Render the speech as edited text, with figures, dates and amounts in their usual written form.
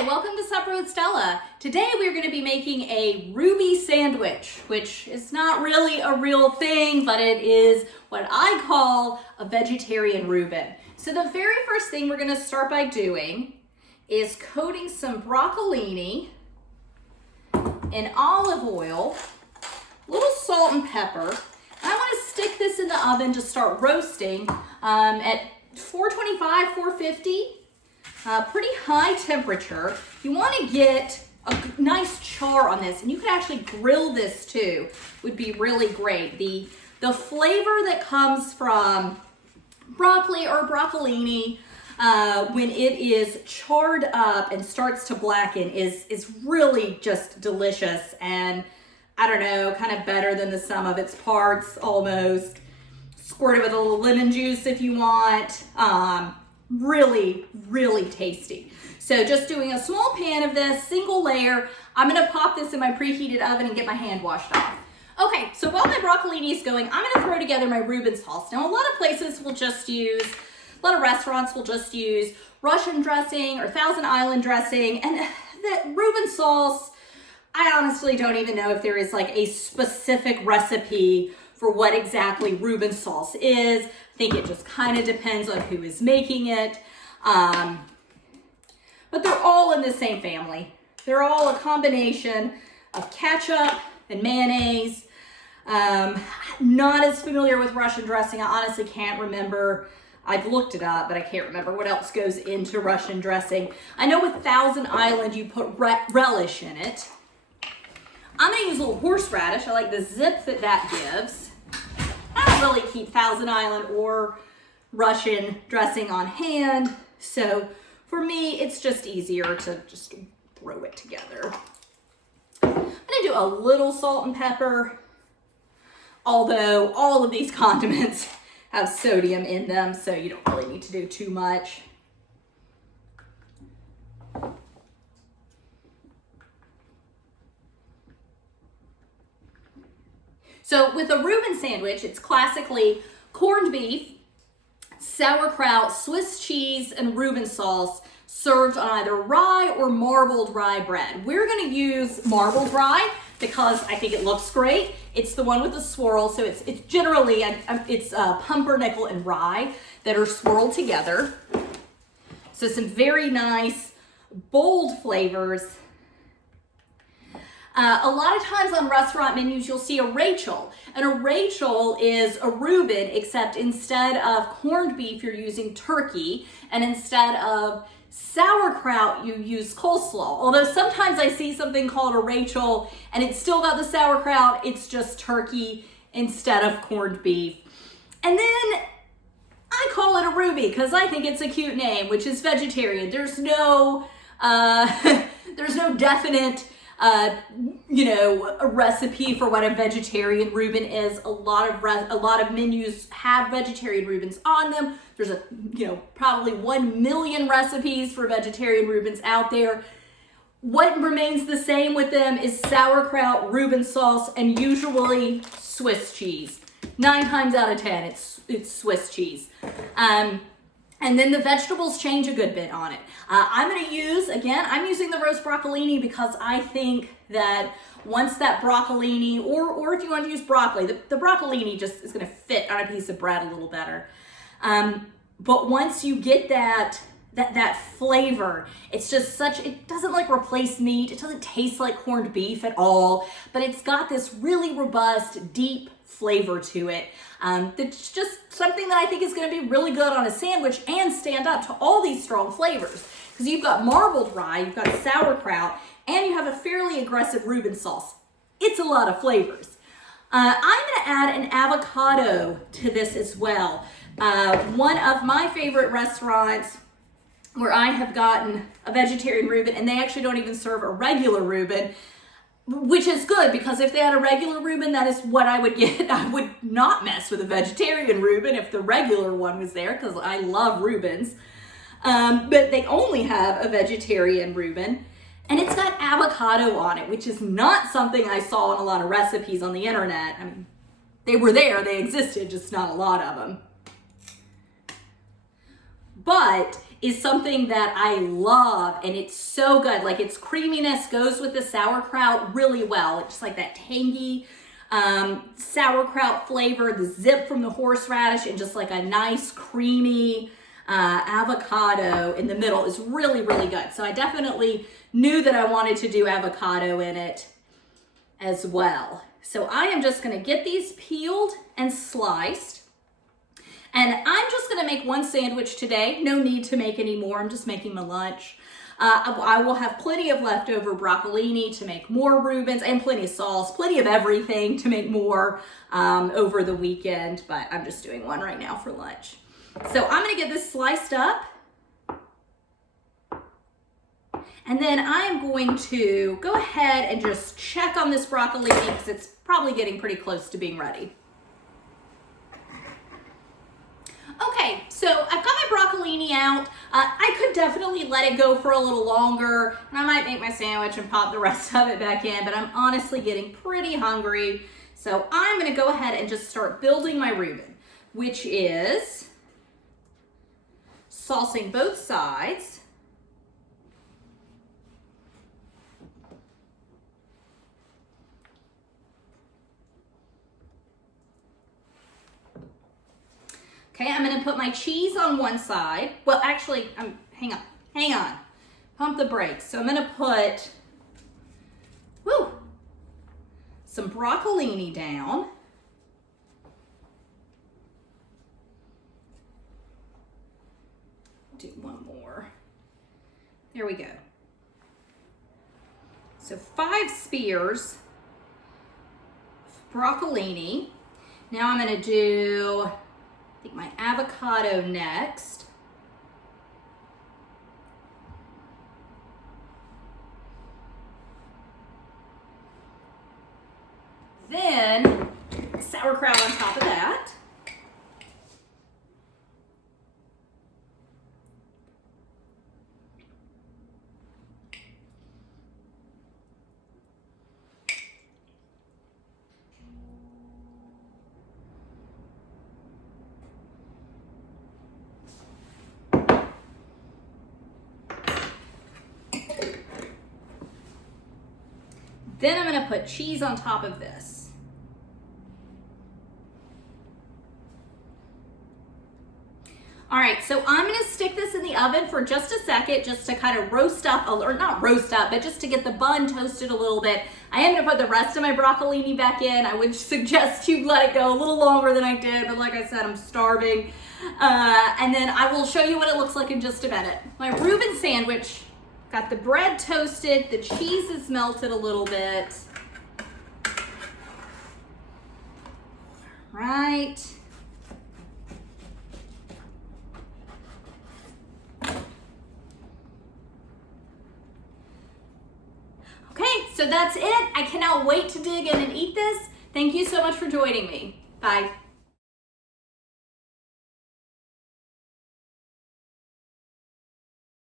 Hi, welcome to Supper with Stella. Today we're going to be making a Ruby sandwich, which is not really a real thing, but it is what I call a vegetarian Reuben. So the very first thing we're going to start by doing is coating some broccolini in olive oil, a little salt and pepper. I want to stick this in the oven to start roasting at 425, 450. Pretty high temperature. You want to get a nice char on this, and you could actually grill this too, would be really great. The flavor that comes from broccoli or broccolini when it is charred up and starts to blacken is really just delicious, and I don't know, kind of better than the sum of its parts almost. Squirt it with a little lemon juice if you want. Really, really tasty. So just doing a small pan of this, single layer. I'm gonna pop this in my preheated oven and get my hand washed off. Okay, so while my broccolini is going, I'm gonna throw together my Reuben sauce. Now, a lot of places will just use, a lot of restaurants will just use Russian dressing or Thousand Island dressing, and that Reuben sauce, I honestly don't even know if there is like a specific recipe for what exactly Reuben sauce is. I think it just kind of depends on who is making it. But they're all in the same family. They're all a combination of ketchup and mayonnaise. Not as familiar with Russian dressing. I honestly can't remember. I've looked it up, but I can't remember what else goes into Russian dressing. I know with Thousand Island, you put relish in it. I'm gonna use a little horseradish. I like the zip that gives. I don't really keep Thousand Island or Russian dressing on hand, so for me, it's just easier to just throw it together. I'm gonna do a little salt and pepper, although all of these condiments have sodium in them, so you don't really need to do too much. So with a Reuben sandwich, it's classically corned beef, sauerkraut, Swiss cheese, and Reuben sauce served on either rye or marbled rye bread. We're gonna use marbled rye because I think it looks great. It's the one with the swirl, so it's generally, it's pumpernickel and rye that are swirled together. So some very nice, bold flavors. A lot of times on restaurant menus, you'll see a Rachel. And a Rachel is a Reuben, except instead of corned beef, you're using turkey. And instead of sauerkraut, you use coleslaw. Although sometimes I see something called a Rachel, and it's still got the sauerkraut, it's just turkey instead of corned beef. And then I call it a Ruby because I think it's a cute name, which is vegetarian. There's no definite a recipe for what a vegetarian Reuben is. A lot of menus have vegetarian Reubens on them. There's probably 1 million recipes for vegetarian Reubens out there. What remains the same with them is sauerkraut, Reuben sauce, and usually Swiss cheese. 9 times out of 10, it's Swiss cheese. And then the vegetables change a good bit on it. I'm using the roast broccolini because I think that once that broccolini, or if you want to use broccoli, the broccolini just is gonna fit on a piece of bread a little better. But once you get that flavor, it's just it doesn't like replace meat. It doesn't taste like corned beef at all, but it's got this really robust, deep flavor to it. That's just something that I think is going to be really good on a sandwich and stand up to all these strong flavors. Because you've got marbled rye, you've got sauerkraut, and you have a fairly aggressive Reuben sauce. It's a lot of flavors. I'm going to add an avocado to this as well. One of my favorite restaurants where I have gotten a vegetarian Reuben, and they actually don't even serve a regular Reuben, which is good because if they had a regular Reuben, that is what I would get. I would not mess with a vegetarian Reuben if the regular one was there because I love Reubens. But they only have a vegetarian Reuben, and it's got avocado on it, which is not something I saw in a lot of recipes on the internet. I mean, they were there, they existed, just not a lot of them. But is something that I love, and it's so good. Like, its creaminess goes with the sauerkraut really well. It's just like that tangy sauerkraut flavor, the zip from the horseradish, and just like a nice creamy avocado in the middle is really, really good. So I definitely knew that I wanted to do avocado in it as well. So I am just gonna get these peeled and sliced. And I'm just gonna make one sandwich today. No need to make any more. I'm just making my lunch. I will have plenty of leftover broccolini to make more Reubens, and plenty of sauce, plenty of everything to make more over the weekend, but I'm just doing one right now for lunch. So I'm gonna get this sliced up. And then I am going to go ahead and just check on this broccolini because it's probably getting pretty close to being ready. Okay, so I've got my broccolini out. I could definitely let it go for a little longer, and I might make my sandwich and pop the rest of it back in, but I'm honestly getting pretty hungry. So I'm gonna go ahead and just start building my Reuben, which is saucing both sides. Okay, I'm gonna put my cheese on one side. Well, actually, hang on. Pump the brakes. So I'm gonna put, some broccolini down. Do one more. There we go. So 5 spears of broccolini. Now I'm gonna do, I think, my avocado next. Then sauerkraut on top of that. Then I'm gonna put cheese on top of this. All right, so I'm gonna stick this in the oven for just a second, just to kind of roast up, or not roast up, but just to get the bun toasted a little bit. I am gonna put the rest of my broccolini back in. I would suggest you let it go a little longer than I did, but like I said, I'm starving. And then I will show you what it looks like in just a minute. My Reuben sandwich, got the bread toasted, the cheese is melted a little bit. Right. Okay, so that's it. I cannot wait to dig in and eat this. Thank you so much for joining me. Bye.